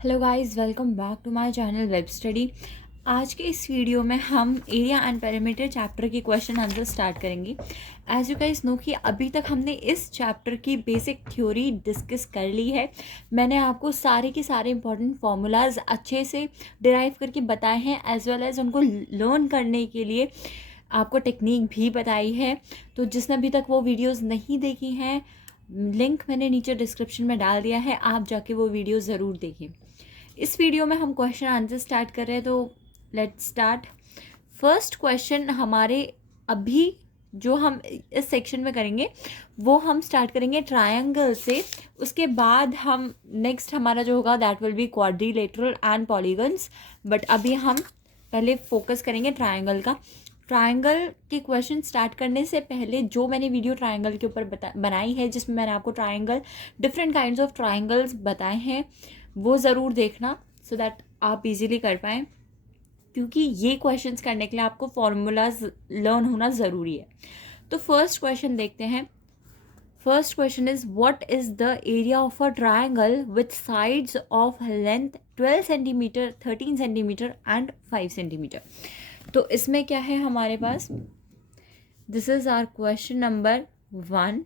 Hello guys, welcome back to my channel Web Study. आज के इस वीडियो में हम एरिया एंड पेरीमीटर चैप्टर के क्वेश्चन आंसर स्टार्ट करेंगे। एज यू गाइस नो कि अभी तक हमने इस चैप्टर की बेसिक थ्योरी डिस्कस कर ली है। मैंने आपको सारे के सारे इंपॉर्टेंट फार्मूलाज अच्छे से डिराइव करके बताए हैं, एज वेल एज उनको लर्न करने के लिए आपको टेक्निक भी बताई है। तो जिसने अभी तक वो वीडियोज़ नहीं देखी हैं, लिंक मैंने नीचे डिस्क्रिप्शन में डाल दिया है, आप जाके वो वीडियो ज़रूर देखें। इस वीडियो में हम क्वेश्चन आंसर स्टार्ट कर रहे हैं, तो लेट्स स्टार्ट। फर्स्ट क्वेश्चन हमारे अभी जो हम इस सेक्शन में करेंगे वो हम स्टार्ट करेंगे ट्रायंगल से। उसके बाद हम नेक्स्ट हमारा जो होगा that will B quadrilateral and polygons, but अभी हम पहले फोकस करेंगे ट्रायंगल का। ट्रायंगल के क्वेश्चन स्टार्ट करने से पहले जो मैंने वीडियो ट्रायंगल के ऊपर बनाई है, जिसमें मैंने आपको triangle different kinds of triangles बताए हैं, वो ज़रूर देखना सो दैट आप इजीली कर पाएँ, क्योंकि ये क्वेश्चंस करने के लिए आपको फॉर्मूलाज लर्न होना ज़रूरी है। तो फर्स्ट क्वेश्चन देखते हैं। First question is what is the area of a triangle with sides of length 12 centimetre, 13 centimetre and 5 centimetre. तो इसमें क्या है हमारे पास, this is our question number 1।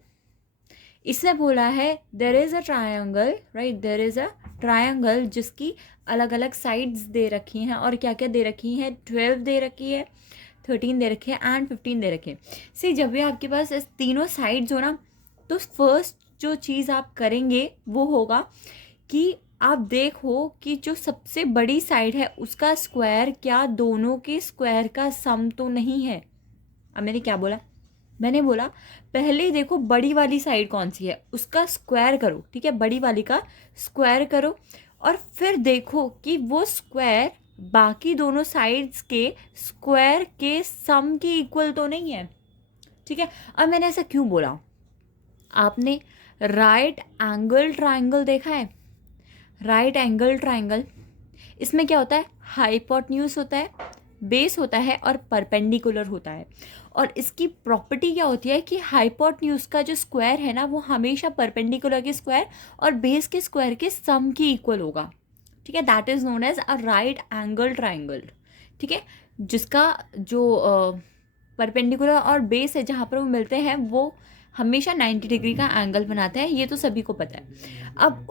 इसमें बोला है there is a triangle, right, there is a triangle जिसकी अलग अलग साइड्स दे रखी हैं, और क्या क्या दे रखी हैं, 12 दे रखी है, 13 दे रखी है एंड 15 दे रखे हैं। सी जब भी आपके पास इस तीनों साइड्स हो ना, तो फर्स्ट जो चीज़ आप करेंगे वो होगा कि आप देखो कि जो सबसे बड़ी साइड है उसका स्क्वायर क्या दोनों के स्क्वायर का सम तो नहीं है। अब मैंने क्या बोला, मैंने बोला पहले देखो बड़ी वाली साइड कौन सी है उसका स्क्वायर करो, ठीक है, बड़ी वाली का स्क्वायर करो, और फिर देखो कि वो स्क्वायर बाकी दोनों साइड्स के स्क्वायर के सम के इक्वल तो नहीं है, ठीक है। अब मैंने ऐसा क्यों बोला, आपने राइट एंगल ट्राइंगल देखा है? राइट एंगल ट्राइंगल, इसमें क्या होता है, हाइपोटेन्यूज होता है, बेस होता है और परपेंडिकुलर होता है। और इसकी प्रॉपर्टी क्या होती है कि हाइपोटेन्यूज का जो स्क्वायर है ना, वो हमेशा परपेंडिकुलर के स्क्वायर और बेस के स्क्वायर के सम की इक्वल होगा, ठीक है। That is known as a right angle triangle, ठीक है। जिसका जो परपेंडिकुलर और बेस है जहाँ पर वो मिलते हैं, वो हमेशा 90 डिग्री का एंगल बनाते हैं, ये तो सभी को पता है। अब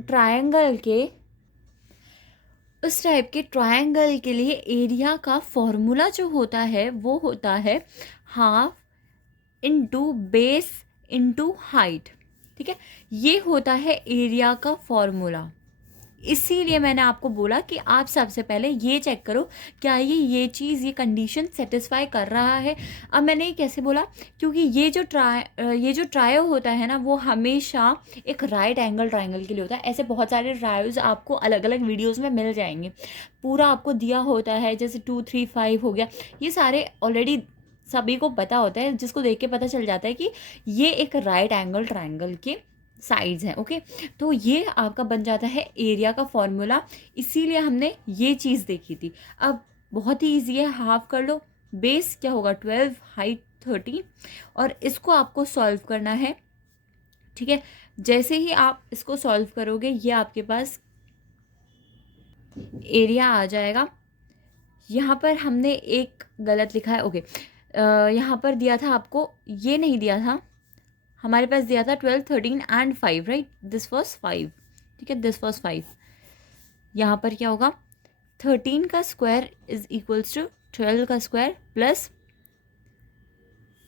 ट्रायंगल के उस टाइप के ट्रायंगल के लिए एरिया का फॉर्मूला जो होता है वो होता है half into base into height, ठीक है। ये होता है एरिया का फॉर्मूला। इसीलिए मैंने आपको बोला कि आप सबसे पहले ये चेक करो क्या ये चीज़, ये कंडीशन सेटिस्फाई कर रहा है। अब मैंने ये कैसे बोला, क्योंकि ये जो ट्रायो होता है ना, वो हमेशा एक राइट एंगल ट्रायंगल के लिए होता है। ऐसे बहुत सारे ट्रायोज आपको अलग अलग वीडियोस में मिल जाएंगे, पूरा आपको दिया होता है, जैसे 2, 3, 5 हो गया, ये सारे ऑलरेडी सभी को पता होता है, जिसको देख के पता चल जाता है कि ये एक राइट एंगल ट्रायंगल के साइड्स हैं, ओके। तो ये आपका बन जाता है एरिया का फॉर्मूला, इसीलिए हमने ये चीज़ देखी थी। अब बहुत ही ईजी है, हाफ कर लो, बेस क्या होगा 12, हाइट 13, और इसको आपको सॉल्व करना है, ठीक है। जैसे ही आप इसको सॉल्व करोगे ये आपके पास एरिया आ जाएगा। यहाँ पर हमने एक गलत लिखा है, ओके। यहाँ पर दिया था आपको, ये नहीं दिया था, हमारे पास दिया था 12, 13 एंड 5, राइट, दिस वॉज 5, ठीक है, दिस वॉज 5। यहाँ पर क्या होगा, 13 का स्क्वायर इज इक्वल्स टू 12 का स्क्वायर प्लस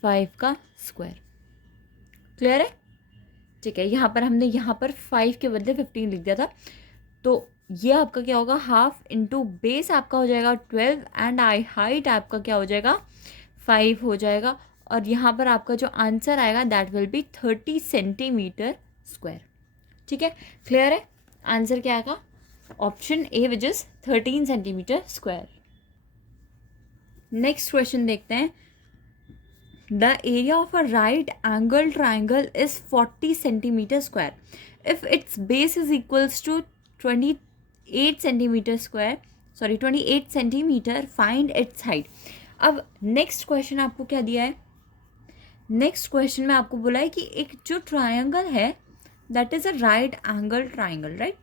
5 का स्क्वायर। क्लियर है? ठीक है। यहाँ पर हमने यहाँ पर 5 के बदले 15 लिख दिया था, तो ये आपका क्या होगा, हाफ इंटू बेस आपका हो जाएगा 12 एंड हाइट आपका क्या हो जाएगा, 5 हो जाएगा, और यहाँ पर आपका जो आंसर आएगा that will be 30 centimetre square, ठीक है। क्लियर है? आंसर क्या आएगा, option A which is 13 centimetre square. Next question देखते हैं। The area of a right angle triangle is 40 centimetre square if its base is equals to 28 centimetre square, sorry 28 centimetre, find its height. अब next question आपको क्या दिया है, next question में आपको बोला है कि एक जो ट्रायंगल है that is a right angle triangle, right.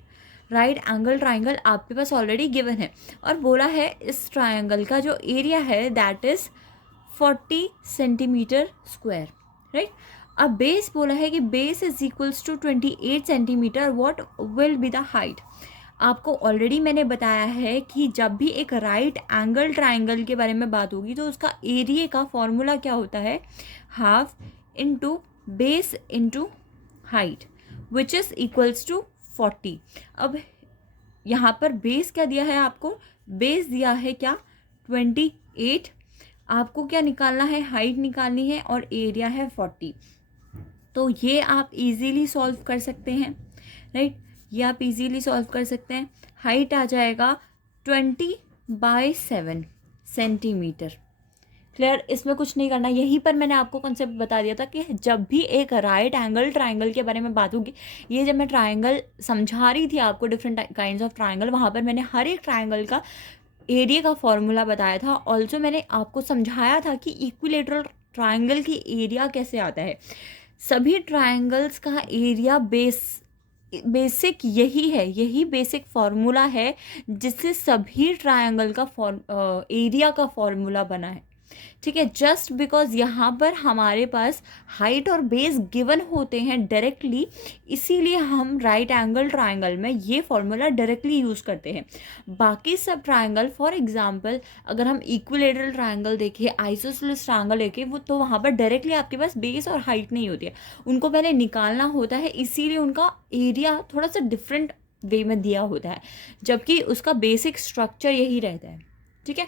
Right angle triangle आपके पास ऑलरेडी गिवन है और बोला है इस ट्राइंगल का जो एरिया है that is 40 centimetre square, right. अब बेस बोला है कि base is equals to 28 centimetre, what will be the height. आपको ऑलरेडी मैंने बताया है कि जब भी एक राइट एंगल ट्राइंगल के बारे में बात होगी तो उसका एरिया का फॉर्मूला क्या होता है, half into base into height which is equals to 40। अब यहाँ पर बेस क्या दिया है आपको, बेस दिया है क्या 28, आपको क्या निकालना है, हाइट निकालनी है और एरिया है 40। तो ये आप इजीली सॉल्व कर सकते हैं, राइट, ये आप इजीली सॉल्व कर सकते हैं। हाइट आ जाएगा 20/7 सेंटीमीटर। क्लियर, इसमें कुछ नहीं करना। यहीं पर मैंने आपको कॉन्सेप्ट बता दिया था कि जब भी एक राइट एंगल ट्राइंगल के बारे में बात होगी, ये जब मैं ट्राइंगल समझा रही थी आपको डिफरेंट काइंड्स ऑफ ट्राइंगल, वहाँ पर मैंने हर एक ट्राइंगल का एरिया का फॉर्मूला बताया था। ऑल्सो मैंने आपको समझाया था कि इक्विलेटरल ट्राइंगल की एरिया कैसे आता है। सभी ट्राइंगल्स का एरिया बेसिक यही है, यही बेसिक फार्मूला है जिससे सभी ट्राइंगल का एरिया का फार्मूला बना है, ठीक है। जस्ट बिकॉज यहाँ पर हमारे पास हाइट और बेस गिवन होते हैं डायरेक्टली, इसीलिए हम राइट एंगल ट्राइंगल में ये फॉर्मूला डायरेक्टली यूज़ करते हैं। बाकी सब ट्राइंगल, फॉर एग्जांपल अगर हम इक्विलेटरल ट्राइंगल देखें, आइसोसेलेस ट्राइंगल देखें, वो तो वहाँ पर डायरेक्टली आपके पास बेस और हाइट नहीं होती है, उनको पहले निकालना होता है, इसीलिए उनका एरिया थोड़ा सा डिफरेंट वे में दिया होता है, जबकि उसका बेसिक स्ट्रक्चर यही रहता है, ठीक है।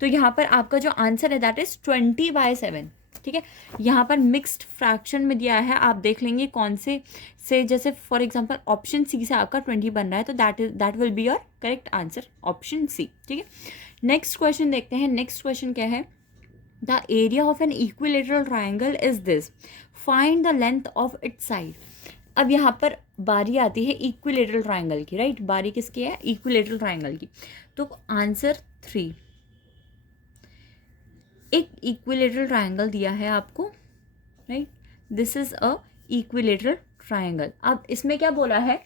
तो यहाँ पर आपका जो आंसर है दैट इज़ 20/7, ठीक है। यहाँ पर मिक्स्ड फ्रैक्शन में दिया है, आप देख लेंगे कौन से जैसे फॉर एग्जांपल ऑप्शन सी से आपका 20 बन रहा है, तो that will be your correct answer, option C, ठीक है। नेक्स्ट क्वेश्चन देखते हैं। नेक्स्ट क्वेश्चन क्या है, the area of an equilateral triangle is this, find the length of its side. अब यहाँ पर बारी आती है इक्विलेटरल ट्राइंगल की, राइट, बारी किसकी है, इक्विलेटरल ट्राइंगल की। तो आंसर 3, एक इक्विलेटरल ट्राइंगल दिया है आपको, right, this is a equilateral triangle. अब इसमें क्या बोला है,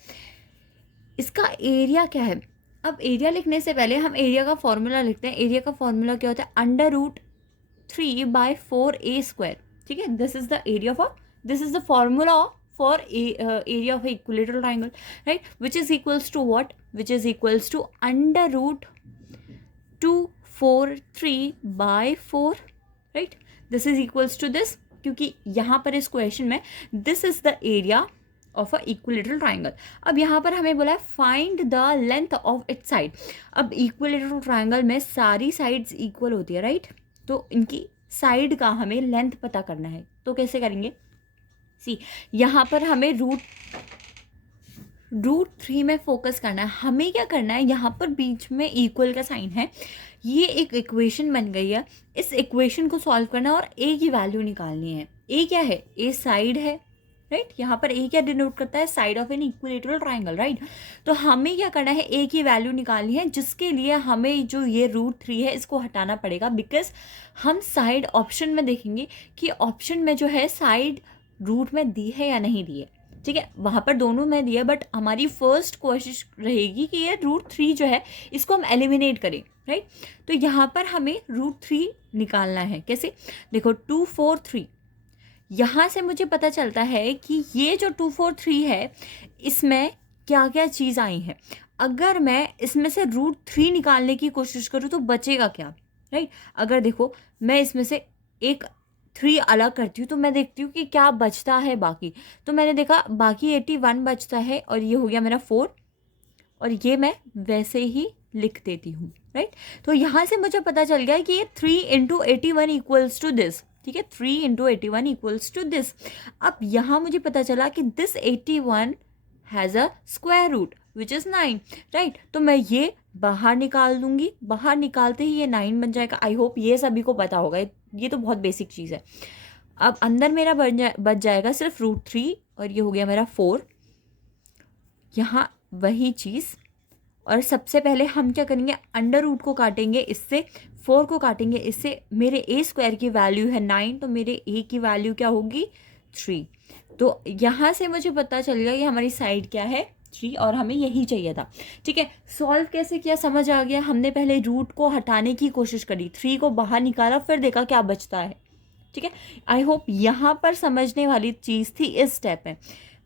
इसका एरिया क्या है। अब एरिया लिखने से पहले हम एरिया का फॉर्मूला लिखते हैं। एरिया का फॉर्मूला क्या होता है, √3/4a², ठीक है। This is the area for, this is the formula for area of equilateral triangle, right, which is equals to what, which is equals to √243/4, right, this is equals to this, क्योंकि यहाँ पर इस question में this is the area of a equilateral triangle. अब यहाँ पर हमें बोला है find the length of its side. अब इक्विलेटरल ट्राइंगल में सारी साइड्स इक्वल होती है, राइट, तो इनकी साइड का हमें लेंथ पता करना है। तो कैसे करेंगे, सी यहाँ पर हमें √3 में फोकस करना है। हमें क्या करना है, यहाँ पर बीच में इक्वल का साइन है, ये एक इक्वेशन बन गई है, इस इक्वेशन को सॉल्व करना है और ए की वैल्यू निकालनी है। ए क्या है, ए साइड है, राइट, यहाँ पर ए क्या डिनोट करता है, side of an equilateral triangle, right. तो हमें क्या करना है, ए की वैल्यू निकालनी है, जिसके लिए हमें जो ये √3 है इसको हटाना पड़ेगा, बिकॉज हम साइड ऑप्शन में देखेंगे कि ऑप्शन में जो है साइड रूट में दी है या नहीं दी है, ठीक है, वहाँ पर दोनों में दिया, बट हमारी फर्स्ट कोशिश रहेगी कि ये √3 जो है इसको हम एलिमिनेट करें, राइट। तो यहाँ पर हमें √3 निकालना है। कैसे, देखो 243, यहाँ से मुझे पता चलता है कि ये जो 243 है इसमें क्या क्या चीज़ आई है। अगर मैं इसमें से √3 निकालने की कोशिश करूँ तो बचेगा क्या, राइट। अगर देखो मैं इसमें से एक 3 अलग करती हूँ तो मैं देखती हूँ कि क्या बचता है बाकी। तो मैंने देखा बाकी 81 बचता है और ये हो गया मेरा 4, और ये मैं वैसे ही लिख देती हूँ, राइट। तो यहाँ से मुझे पता चल गया कि ये 3 × 81 इक्वल्स टू दिस, ठीक है, 3 × 81 इक्वल्स टू दिस। अब यहाँ मुझे पता चला कि this 81 has a square root which is 9, right. तो मैं ये बाहर निकाल दूंगी, बाहर निकालते ही ये 9 बन जाएगा। आई होप ये सभी को पता होगा, ये तो बहुत बेसिक चीज़ है। अब अंदर मेरा बच जाएगा सिर्फ √3 और ये हो गया मेरा 4, यहाँ वही चीज़। और सबसे पहले हम क्या करेंगे, अंडर रूट को काटेंगे इससे, 4 को काटेंगे इससे। मेरे a² की वैल्यू है 9, तो मेरे a की वैल्यू क्या होगी 3। तो यहाँ से मुझे पता चल गया कि हमारी साइड क्या है 3 और हमें यही चाहिए था। ठीक है, सॉल्व कैसे किया समझ आ गया। हमने पहले रूट को हटाने की कोशिश करी, 3 को बाहर निकाला, फिर देखा क्या बचता है। ठीक है, आई होप यहाँ पर समझने वाली चीज़ थी इस स्टेप में।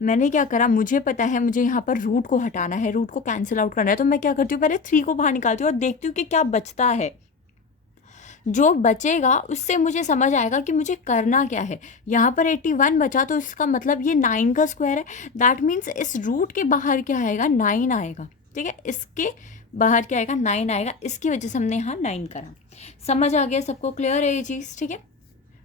मैंने क्या करा, मुझे पता है मुझे यहाँ पर रूट को हटाना है, रूट को कैंसिल आउट करना है, तो मैं क्या करती हूँ, पहले 3 को बाहर निकालती हूँ और देखती हूँ कि क्या बचता है। जो बचेगा उससे मुझे समझ आएगा कि मुझे करना क्या है। यहाँ पर 81 बचा, तो इसका मतलब ये 9 का स्क्वायर है। दैट मीन्स इस रूट के बाहर क्या आएगा, 9 आएगा। ठीक है, इसके बाहर क्या आएगा, 9 आएगा। इसकी वजह से हमने यहाँ 9 करा। समझ आ गया सबको, क्लियर है ये चीज़। ठीक है,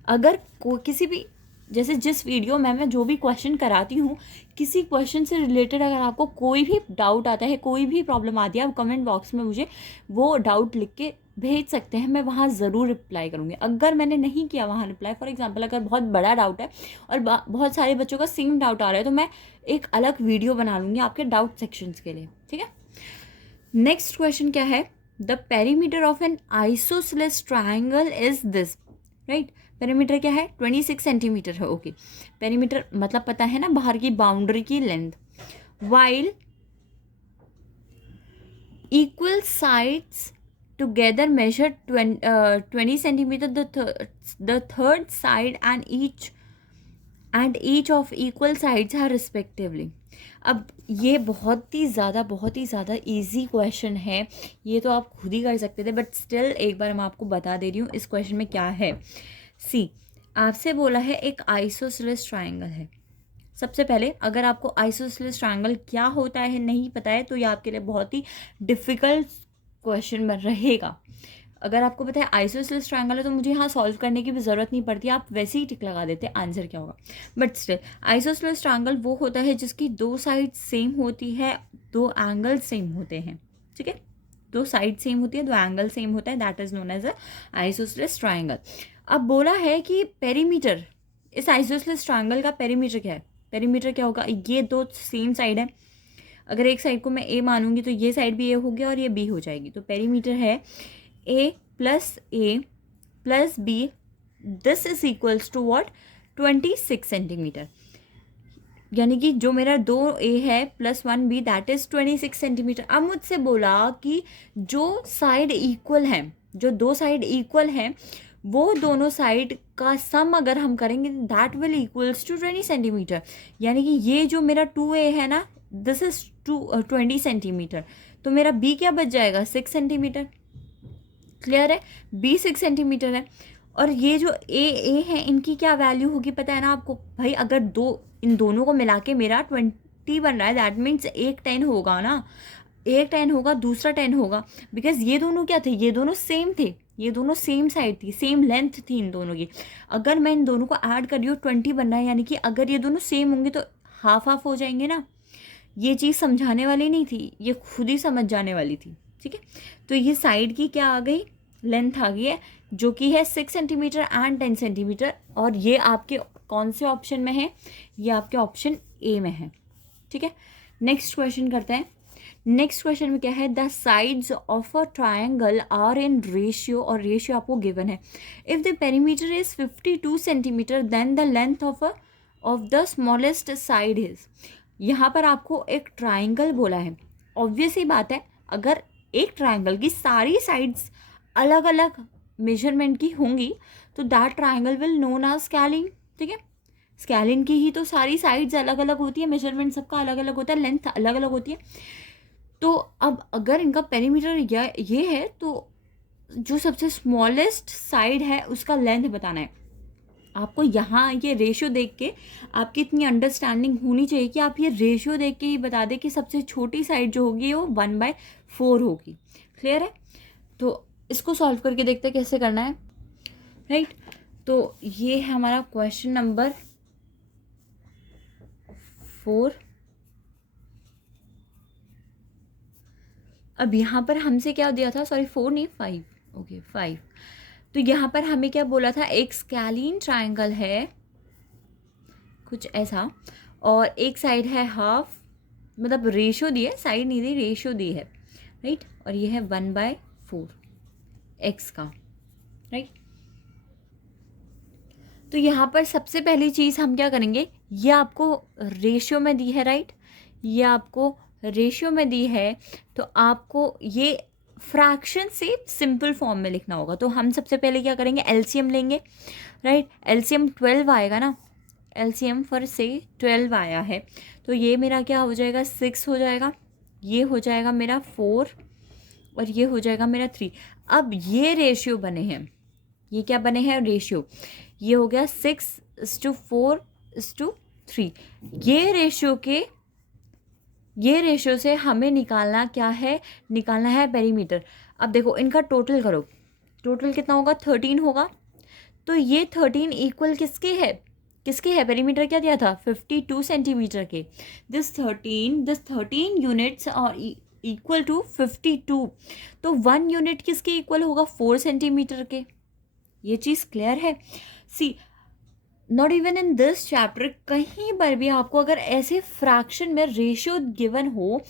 अगर किसी भी, जैसे जिस वीडियो में मैं जो भी क्वेश्चन कराती हूँ, किसी क्वेश्चन से रिलेटेड अगर आपको कोई भी डाउट आता है, कोई भी प्रॉब्लम आती है, आप कमेंट बॉक्स में मुझे वो डाउट लिख के भेज सकते हैं, मैं वहाँ ज़रूर रिप्लाई करूँगी। अगर मैंने नहीं किया वहाँ रिप्लाई, फॉर एग्जांपल अगर बहुत बड़ा डाउट है और बहुत सारे बच्चों का सेम डाउट आ रहा है, तो मैं एक अलग वीडियो बना लूँगी आपके डाउट सेक्शंस के लिए। ठीक है, नेक्स्ट क्वेश्चन क्या है, the perimeter of N isosceles triangle is this, right. Perimeter क्या है, 26 सेंटीमीटर है। ओके, पेरीमीटर मतलब पता है ना, बाहर की बाउंड्री की length. While equal sides together measure 20 centimeter, the third side and each of equal sides are respectively। अब ये बहुत ही ज़्यादा इजी क्वेश्चन है, ये तो आप खुद ही कर सकते थे, बट स्टिल एक बार मैं आपको बता दे रही हूँ इस क्वेश्चन में क्या है। सी, आपसे बोला है एक आइसोसेलेस ट्राइंगल है। सबसे पहले अगर आपको आइसोसेलेस ट्राइंगल क्या होता है नहीं पता है, तो ये आपके लिए बहुत ही डिफ़िकल्ट क्वेश्चन बन रहेगा। अगर आपको पता है आइसोसेलेस ट्रायंगल है, तो मुझे यहाँ सॉल्व करने की भी ज़रूरत नहीं पड़ती, आप वैसे ही टिक लगा देते आंसर क्या होगा। बट स्टिल आइसोसेलेस ट्रायंगल वो होता है जिसकी 2 साइड सेम होती है, 2 एंगल सेम होते हैं। ठीक है, 2 साइड सेम होती है, 2 एंगल सेम होता है, that is known as a isosceles triangle. अब बोला है कि पेरीमीटर, इस आइसोसेलेस ट्रायंगल का पेरीमीटर क्या है। पेरीमीटर क्या होगा, ये 2 सेम साइड है, अगर एक साइड को मैं ए मानूंगी तो ये साइड भी ए हो गया और ये बी हो जाएगी, तो पेरीमीटर है A plus B, this is equals to what, 26 centimetre. यानी कि जो मेरा 2a है plus 1b that is 26 centimetre. अब मुझसे बोला कि जो साइड इक्वल हैं, जो 2 साइड इक्वल हैं, वो दोनों साइड का सम अगर हम करेंगे that will equals to 20 centimetre. यानी कि ये जो मेरा 2a है ना, दिस इज 20 सेंटीमीटर, तो मेरा b क्या बच जाएगा, 6 सेंटीमीटर। क्लियर है, b 6 सेंटीमीटर है। और ये जो ए है, इनकी क्या वैल्यू होगी पता है ना आपको भाई। अगर इन दोनों को मिला के मेरा 20 बन रहा है, दैट मीन्स एक 10 होगा ना, एक 10 होगा, दूसरा 10 होगा, बिकॉज ये दोनों क्या थे, ये दोनों सेम थे, ये दोनों सेम साइड थी, सेम लेंथ थी इन दोनों की। अगर मैं इन दोनों को ऐड कर रही हूँ 20 बनना है, यानी कि अगर ये दोनों सेम होंगे तो हाफ हाफ हो जाएंगे ना। ये चीज़ समझाने वाली नहीं थी, ये खुद ही समझ जाने वाली थी। ठीक है, तो ये साइड की क्या आ गई, लेंथ आ गई है, जो कि है 6 सेंटीमीटर एंड 10 सेंटीमीटर। और ये आपके कौन से ऑप्शन में है, ये आपके ऑप्शन ए में है। ठीक है, नेक्स्ट क्वेश्चन करते हैं। नेक्स्ट क्वेश्चन में क्या है, the sides of a triangle are in ratio, और रेशियो आपको गिवन है। If the perimeter is 52 centimetre then the length of the smallest side is. यहाँ पर आपको एक ट्रायंगल बोला है, ऑब्वियस ही बात है, अगर एक ट्रायंगल की सारी साइड्स अलग अलग मेजरमेंट की होंगी तो that triangle will known as scalene. ठीक है, स्केलिन की ही तो सारी साइड्स अलग अलग होती है, मेजरमेंट सबका अलग अलग होता है, लेंथ अलग अलग होती है। तो अब अगर इनका पेरीमीटर ये है, तो जो सबसे स्मॉलेस्ट साइड है उसका लेंथ बताना है आपको। यहाँ ये रेशियो देख के आपकी इतनी अंडरस्टैंडिंग होनी चाहिए कि आप ये रेशियो देख के ही बता दें कि सबसे छोटी साइड जो होगी वो 1/4 होगी। क्लियर है, तो इसको सॉल्व करके देखते हैं कैसे करना है। राइट, तो ये है हमारा क्वेश्चन नंबर 4। अब यहाँ पर हमसे क्या दिया था, सॉरी 4 नहीं 5, ओके 5। तो यहाँ पर हमें क्या बोला था, एक स्केलिन ट्रायंगल है कुछ ऐसा, और एक साइड है हाफ, मतलब रेशियो दी है, साइड नहीं दी, रेशियो दी है। राइट, और ये है 1/4 x का। राइट, तो यहाँ पर सबसे पहली चीज़ हम क्या करेंगे, ये आपको रेशियो में दी है, राइट, ये आपको रेशियो में दी है तो आपको ये फ्रैक्शन से सिंपल फॉर्म में लिखना होगा। तो हम सबसे पहले क्या करेंगे, एलसीएम लेंगे, राइट। एलसीएम 12 आएगा ना, एलसीएम फॉर से 12 आया है, तो ये मेरा क्या हो जाएगा, 6 हो जाएगा, ये हो जाएगा मेरा 4 और ये हो जाएगा मेरा 3। अब ये रेशियो बने हैं, ये क्या बने हैं, रेशियो। ये हो गया 6:4:3। ये रेशियो से हमें निकालना क्या है, निकालना है पेरीमीटर। अब देखो इनका टोटल करो, टोटल कितना होगा, 13 होगा। तो ये 13 इक्वल किसके है, पेरीमीटर क्या दिया था, 52 सेंटीमीटर के। दिस 13 यूनिट्स और इक्वल टू 52। तो 1 यूनिट किसके इक्वल होगा, 4 सेंटीमीटर के। ये चीज़ क्लियर है। See not even in this chapter, कहीं पर भी आपको अगर ऐसे फ्रैक्शन में रेशियो गिवन हो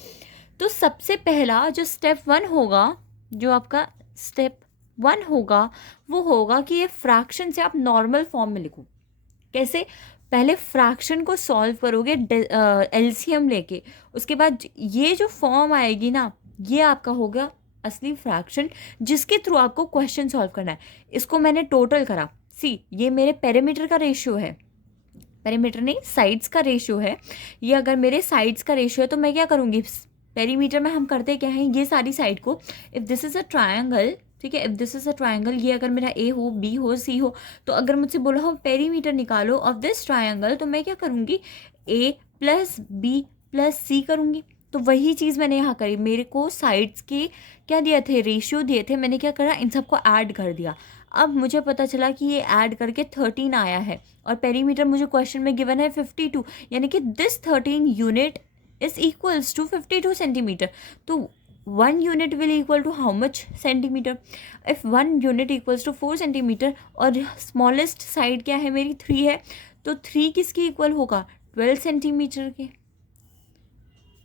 तो सबसे पहला जो स्टेप 1 होगा, जो आपका स्टेप 1 होगा, वो होगा कि ये फ्रैक्शन से आप नॉर्मल फॉर्म में लिखो। कैसे, पहले फ्रैक्शन को सॉल्व करोगे एलसीएम लेके, उसके बाद ये जो फॉर्म आएगी ना, ये आपका होगा असली फ्रैक्शन, जिसके थ्रू आपको क्वेश्चन सॉल्व करना है। इसको मैंने टोटल करा, सी ये मेरे पेरीमीटर का रेशियो है, पेरीमीटर नहीं साइड्स का रेशियो है। ये अगर मेरे साइड्स का रेशियो है तो मैं क्या करूँगी, पेरीमीटर में हम करते क्या हैं, ये सारी साइड को, if this is a triangle, ठीक है, if this is a triangle, ये अगर मेरा ए हो, बी हो, सी हो, तो अगर मुझसे बोला हो पेरीमीटर निकालो ऑफ दिस ट्रायंगल, तो मैं क्या करूँगी, ए प्लस बी प्लस सी करूँगी। तो वही चीज़ मैंने यहाँ करी, मेरे को साइड्स के क्या दिए थे, रेशियो दिए थे, मैंने क्या करा, इन सबको ऐड कर दिया। अब मुझे पता चला कि ये ऐड करके 13 आया है, और पेरीमीटर मुझे क्वेश्चन में गिवन है 52, यानी कि this 13 unit is equals to 52 centimetre. तो 1 unit will equal to how much, centimetre. If 1 unit equals to 4 centimetre, और स्मॉलेस्ट साइड क्या है मेरी, 3 है, तो 3 किसकी इक्वल होगा, 12 सेंटीमीटर के।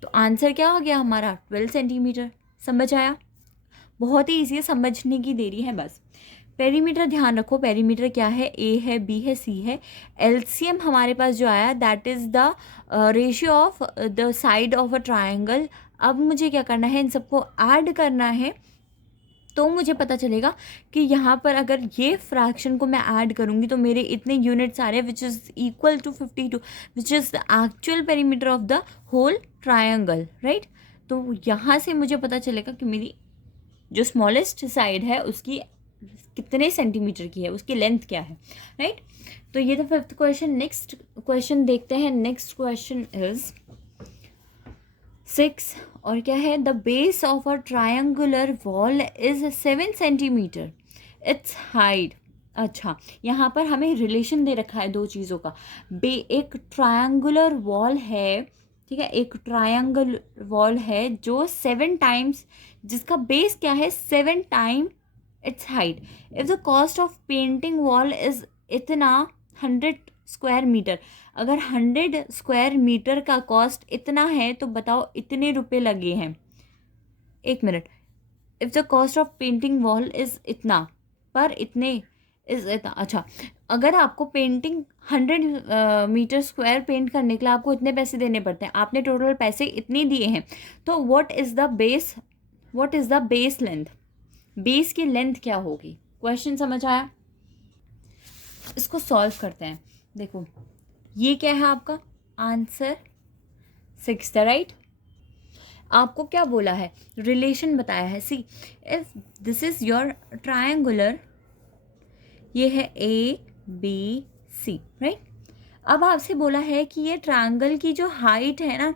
तो आंसर क्या हो गया हमारा, 12 सेंटीमीटर। समझ आया, बहुत ही ईजी है, समझने की देरी है बस। पेरीमीटर ध्यान रखो, पेरीमीटर क्या है, ए है, बी है, सी है। एलसीएम हमारे पास जो आया that is the ratio of the side of a triangle. अब मुझे क्या करना है, इन सबको ऐड करना है, तो मुझे पता चलेगा कि यहाँ पर अगर ये फ्रैक्शन को मैं ऐड करूँगी तो मेरे इतने यूनिट्स आ रहे हैं, which is equal to 52, which is the actual perimeter of the whole triangle, right. तो यहाँ से मुझे पता चलेगा कि मेरी जो स्मॉलेस्ट साइड है उसकी कितने सेंटीमीटर की है, उसकी लेंथ क्या है, राइट। तो ये था 5th क्वेश्चन। नेक्स्ट क्वेश्चन देखते हैं। नेक्स्ट क्वेश्चन इज 6, और क्या है, the base of a triangular wall is 7 centimetre, it's height. अच्छा, यहाँ पर हमें रिलेशन दे रखा है दो चीज़ों का। एक ट्रायंगुलर वॉल है, ठीक है, एक ट्रायंगल वॉल है जो 7 टाइम्स, जिसका बेस क्या है, 7 time it's height. If the cost of painting wall is इतना 100 स्क्वायर मीटर, अगर 100 स्क्वायर मीटर का कॉस्ट इतना है तो बताओ इतने रुपए लगे हैं। एक minute, if the cost of painting wall is इतना, पर इतने इज इतना, अच्छा, अगर आपको पेंटिंग 100 मीटर स्क्वायर पेंट करने के लिए आपको इतने पैसे देने पड़ते हैं, आपने टोटल पैसे इतने दिए हैं, तो what is the base length, base की लेंथ क्या होगी। क्वेश्चन समझ आया, इसको सॉल्व करते हैं। देखो ये क्या है आपका आंसर, 6 राइट। आपको क्या बोला है, रिलेशन बताया है। See if this is your triangular, ये है ए बी सी, राइट। अब आपसे बोला है कि ये ट्रायंगल की जो हाइट है ना,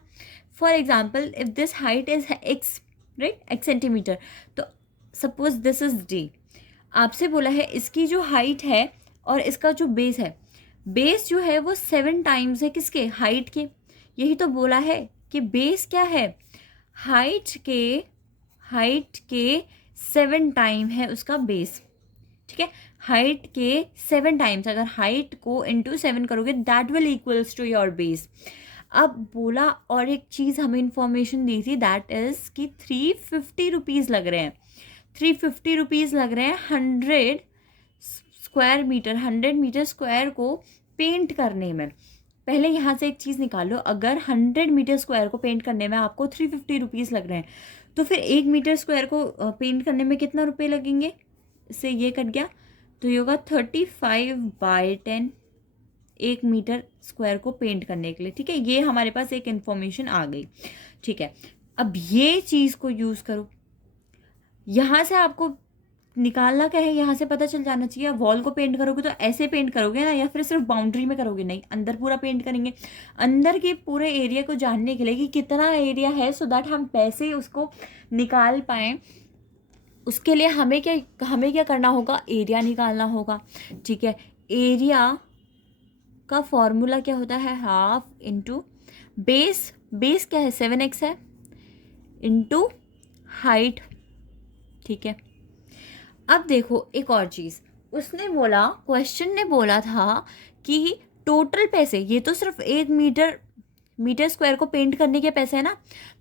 for example if this height is x, right, x centimetre, तो सपोज दिस इज डी। आपसे बोला है इसकी जो हाइट है और इसका जो बेस है, बेस जो है वो 7 टाइम्स है किसके, हाइट के। यही तो बोला है कि बेस क्या है, हाइट के 7 टाइम है उसका बेस, ठीक है। हाइट के 7 टाइम्स, अगर हाइट को इंटू 7 करोगे that will equals to your base. अब बोला, और एक चीज़ हमें इंफॉर्मेशन दी थी दैट इज़ कि 350 रुपीज़ लग रहे हैं, 350 रुपीज़ लग रहे हैं 100 स्क्वायर मीटर, 100 मीटर स्क्वायर को पेंट करने में। पहले यहाँ से एक चीज़ निकालो, अगर 100 मीटर स्क्वायर को पेंट करने में आपको 350 रुपीज़ लग रहे हैं, तो फिर 1 मीटर स्क्वायर को पेंट करने में कितना रुपये लगेंगे? इससे ये कट गया, तो ये होगा 35/10 1 मीटर स्क्वायर को पेंट करने के लिए। ठीक है, ये हमारे पास एक इन्फॉर्मेशन आ गई। ठीक है, अब ये चीज़ को यूज़ करो, यहाँ से आपको निकालना क्या है, यहाँ से पता चल जाना चाहिए। वॉल को पेंट करोगे तो ऐसे पेंट करोगे ना, या फिर सिर्फ बाउंड्री में करोगे? नहीं, अंदर पूरा पेंट करेंगे। अंदर के पूरे एरिया को जानने के लिए कि कितना एरिया है, सो दैट हम पैसे उसको निकाल पाएँ, उसके लिए हमें क्या करना होगा? एरिया निकालना होगा। ठीक है, एरिया का फॉर्मूला क्या होता है? हाफ इंटू बेस, बेस क्या है? 7x है, इंटू हाइट। ठीक है, अब देखो एक और चीज़, उसने बोला, क्वेश्चन ने बोला था कि टोटल पैसे, ये तो सिर्फ 1 मीटर स्क्वायर को पेंट करने के पैसे हैं ना,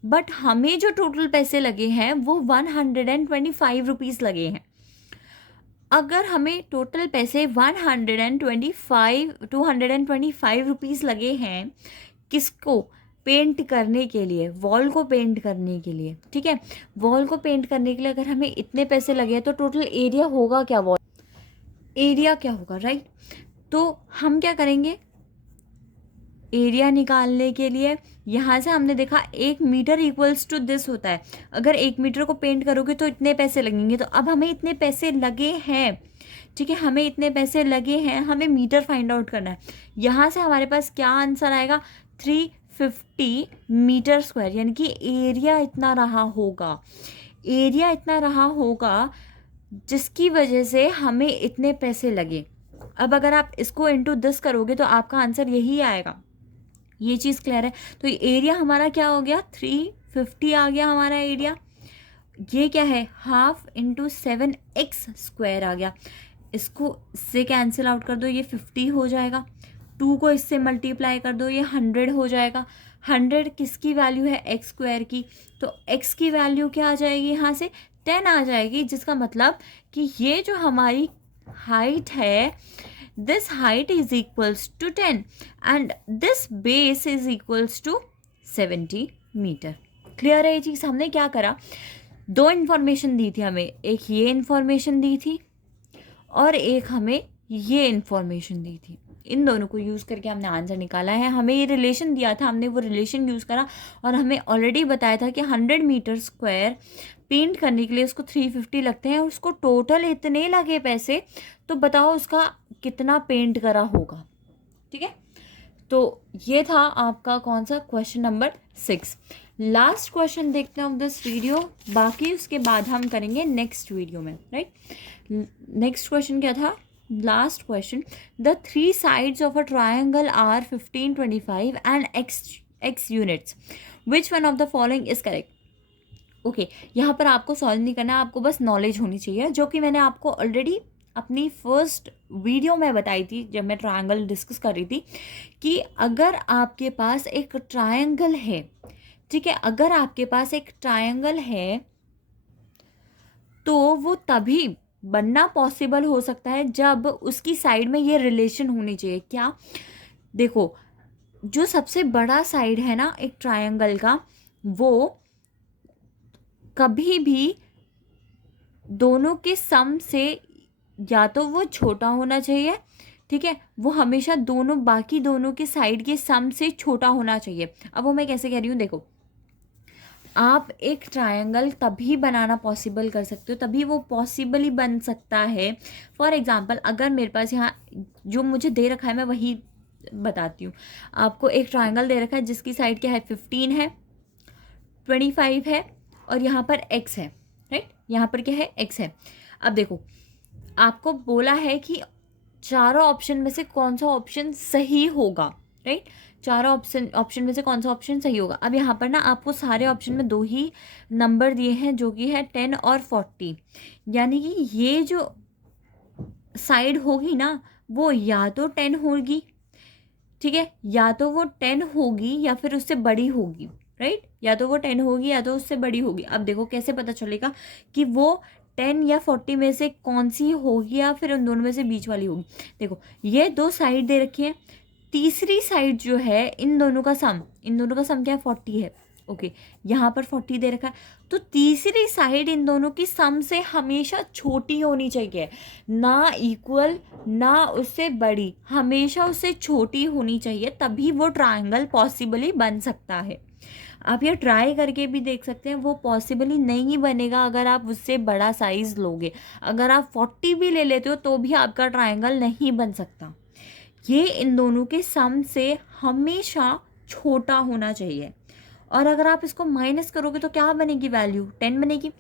बट हमें जो टोटल पैसे लगे हैं वो 125 रुपीज़ लगे हैं। अगर हमें टोटल पैसे 225 रुपीज़ लगे हैं, किसको? पेंट करने के लिए, वॉल को पेंट करने के लिए। ठीक है, वॉल को पेंट करने के लिए अगर हमें इतने पैसे लगे हैं, तो टोटल एरिया होगा क्या? वॉल एरिया क्या होगा, राइट? तो हम क्या करेंगे, एरिया निकालने के लिए यहाँ से हमने देखा 1 मीटर इक्वल्स टू दिस होता है। अगर 1 मीटर को पेंट करोगे तो इतने पैसे लगेंगे, तो अब हमें इतने पैसे लगे हैं। ठीक है, हमें इतने पैसे लगे हैं, हमें मीटर फाइंड आउट करना है। यहाँ से हमारे पास क्या आंसर आएगा? 350 मीटर स्क्वायर, यानी कि एरिया इतना रहा होगा, एरिया इतना रहा होगा जिसकी वजह से हमें इतने पैसे लगे। अब अगर आप इसको इंटू दिस करोगे तो आपका आंसर यही आएगा। ये चीज़ क्लियर है? तो एरिया हमारा क्या हो गया? 350 आ गया हमारा एरिया। ये क्या है? हाफ इंटू 7x स्क्वायर आ गया। इसको इससे कैंसिल आउट कर दो, ये 50 हो जाएगा। 2 को इससे मल्टीप्लाई कर दो, ये 100 हो जाएगा। 100 किसकी वैल्यू है? x स्क्वायर की। तो x की वैल्यू क्या आ जाएगी? यहाँ से 10 आ जाएगी, जिसका मतलब कि ये जो हमारी हाइट है, this height is equals to 10 and this base is equals to 70 metre. Clear है ये चीज़? हमने क्या करा, 2 इन्फॉर्मेशन दी थी हमें, एक ये इन्फॉर्मेशन दी थी और एक हमें ये इन्फॉर्मेशन दी थी। इन दोनों को यूज़ करके हमने आंसर निकाला है। हमें ये रिलेशन दिया था, हमने वो रिलेशन यूज़ करा, और हमें ऑलरेडी बताया था कि 100 मीटर स्क्वायर पेंट करने के लिए उसको 350 लगते हैं, और उसको टोटल इतने लगे पैसे, तो बताओ उसका कितना पेंट करा होगा। ठीक है, तो ये था आपका कौन सा? Question number 6। लास्ट क्वेश्चन देखते हैं ऑफ दिस वीडियो, बाकी उसके बाद हम करेंगे नेक्स्ट वीडियो में, राइट? नेक्स्ट क्वेश्चन क्या था? Last question, the 3 sides of a triangle are 15, 25 and x units, which one of the following is correct? Okay, यहाँ पर आपको सॉल्व नहीं करना, आपको बस नॉलेज होनी चाहिए, जो कि मैंने आपको ऑलरेडी अपनी फर्स्ट वीडियो में बताई थी, जब मैं ट्रायंगल डिस्कस कर रही थी, कि अगर आपके पास एक ट्रायंगल है, ठीक है, अगर आपके पास एक ट्रायंगल है, तो वो तभी बनना पॉसिबल हो सकता है जब उसकी साइड में ये रिलेशन होनी चाहिए। क्या? देखो, जो सबसे बड़ा साइड है ना एक ट्रायंगल का, वो कभी भी दोनों के सम से या तो वो छोटा होना चाहिए, ठीक है, वो हमेशा बाकी दोनों के साइड के सम से छोटा होना चाहिए। अब वो मैं कैसे कह रही हूँ, देखो, आप एक ट्रायंगल तभी बनाना पॉसिबल कर सकते हो, तभी वो पॉसिबली बन सकता है। फॉर एग्जांपल, अगर मेरे पास यहाँ जो मुझे दे रखा है, मैं वही बताती हूँ आपको। एक ट्रायंगल दे रखा है जिसकी साइड क्या है? 15 है, 25 है, और यहाँ पर x है, राइट? यहाँ पर क्या है? x है। अब देखो, आपको बोला है कि चारों ऑप्शन में से कौन सा ऑप्शन सही होगा, राइट? चारों ऑप्शन में से कौन सा ऑप्शन सही होगा। अब यहाँ पर ना आपको सारे ऑप्शन में 2 ही नंबर दिए हैं, जो कि है 10 और 40, यानी कि ये जो साइड होगी ना, वो या तो 10 होगी, ठीक है, या तो वो 10 होगी या फिर उससे बड़ी होगी, राइट? या तो वो 10 होगी या तो उससे बड़ी होगी। अब देखो कैसे पता चलेगा कि वो 10 या 40 में से कौन सी होगी, या फिर उन दोनों में से बीच वाली होगी। देखो, ये 2 साइड दे रखी हैं, तीसरी साइड जो है इन दोनों का सम क्या है 40 है। ओके, यहाँ पर 40 दे रखा है, तो तीसरी साइड इन दोनों की सम से हमेशा छोटी होनी चाहिए, ना इक्वल ना उससे बड़ी, हमेशा उससे छोटी होनी चाहिए, तभी वो ट्रायंगल पॉसिबली बन सकता है। आप ये ट्राई करके भी देख सकते हैं, वो पॉसिबली नहीं बनेगा अगर आप उससे बड़ा साइज़ लोगे। अगर आप 40 भी ले लेते हो तो भी आपका ट्रायंगल नहीं बन सकता। ये इन दोनों के सम से हमेशा छोटा होना चाहिए। और अगर आप इसको माइनस करोगे तो क्या बनेगी वैल्यू, 10 बनेगी।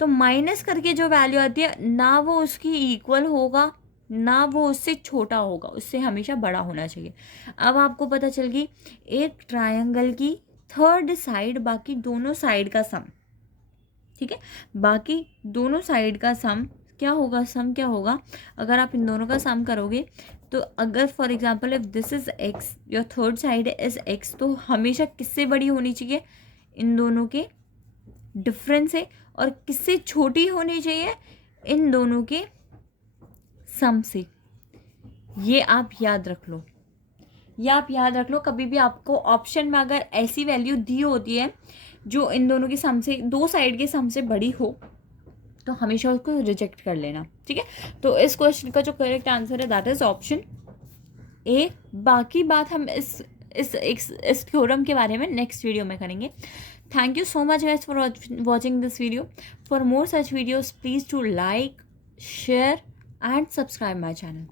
तो माइनस करके जो वैल्यू आती है ना वो उसकी इक्वल होगा ना वो उससे छोटा होगा, उससे हमेशा बड़ा होना चाहिए। अब आपको पता चल गई एक ट्रायंगल की थर्ड साइड बाकी दोनों साइड का सम। ठीक है, बाकी दोनों साइड का सम क्या होगा, सम क्या होगा, अगर आप इन दोनों का सम करोगे तो अगर for example if this is x, your third side is x, तो हमेशा किससे बड़ी होनी चाहिए, इन दोनों के डिफरेंस से, और किससे छोटी होनी चाहिए, इन दोनों के सम से। ये आप याद रख लो, ये आप याद रख लो। कभी भी आपको ऑप्शन में अगर ऐसी वैल्यू दी होती है जो इन दोनों के सम से, दो साइड के सम से बड़ी हो, तो हमेशा उसको रिजेक्ट कर लेना। ठीक है, तो इस क्वेश्चन का जो करेक्ट आंसर है दैट इज ऑप्शन ए। बाकी बात हम इस थ्योरम के बारे में नेक्स्ट वीडियो में करेंगे। Thank you so much guys for watching this video. For more such videos please to like, share and subscribe my channel.